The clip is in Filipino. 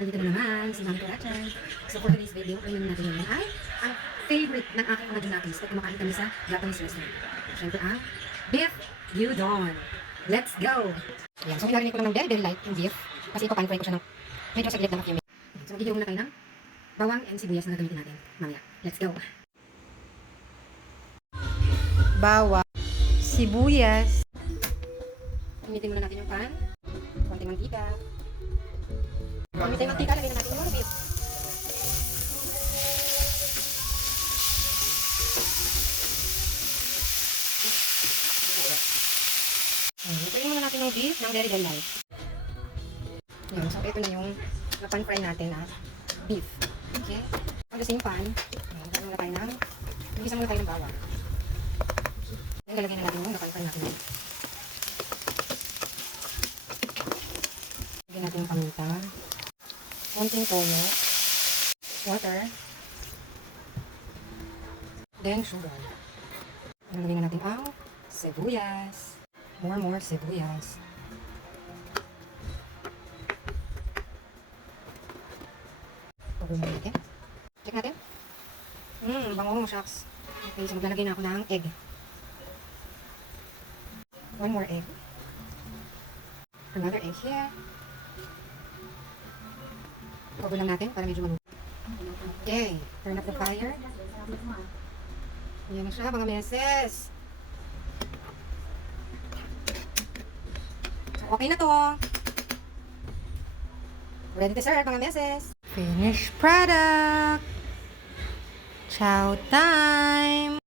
Nandito na naman si Mami Kurachan. So for today's video, ayun natin ngayon ay ang favorite ng aking mga junakis at kumakain kami sa Japanese restaurant. Siyempre ang beef gyudon. Let's go! Ayan, so ilalagay ko lang ng very light yung beef kasi ipapan-fry ko siya ng medyo saglit lang a few minutes. So magiging muna tayo ng bawang and sibuyas na gagamitin natin mamaya. Let's go! Bawang, sibuyas, Gamitin muna natin yung pan. Konting mantika. Gamitin yung mantika, lagyan na natin yung beef. Lutuin muna natin yung beef ng very light. Yan, so ito na yung pan-fry natin na beef. Okay? On the same pan, gano'n muna tayo ng, igisa muna tayo ng bawang. Then lalagyan na natin yung pan-fry natin. Lagyan natin yung paminta. Konting toyo. Water. Then sugar. Lalagyan na natin ang sibuyas. More sibuyas. Pagulong natin. Check natin. Bango mo, shucks. Okay, so maglalagay na ako ng egg. One more egg. Another egg here. Pagulong natin para medyo maluto. Okay, turn up the fire. Yan na siya, mga meses. Okay na to. Ready to serve, mga meses. finished product. Chow time!